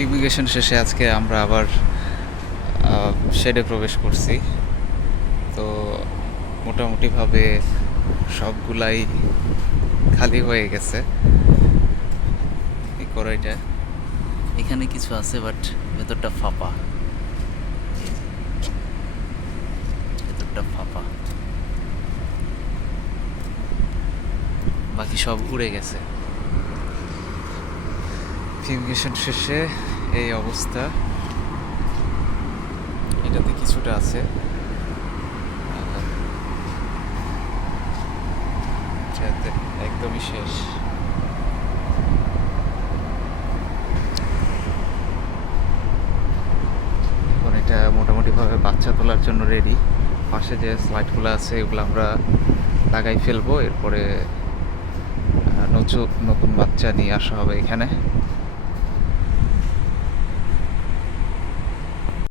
Fumigation শেষে আজকে আমরা আবার শেডে প্রবেশ করছি। তো মোটামুটিভাবে সবগুলাই খালি হয়ে গেছে। এই কড়াইটা এখানে কিছু আছে, বাট ভেতরটা ফাঁপা, ভেতরটা ফাঁপা, বাকি সব উড়ে গেছে। ফিউমিগেশন শেষে এই অবস্থা। এটাতে কিছুটা আছে, এটাতে একদমই শেষ। এখন এটা মোটামুটিভাবে বাচ্চা তোলার জন্য রেডি। পাশে যে স্লাইডগুলো আছে এগুলো আমরা লাগাই ফেলবো, এরপরে নতুন বাচ্চা নিয়ে আসা হবে এখানে।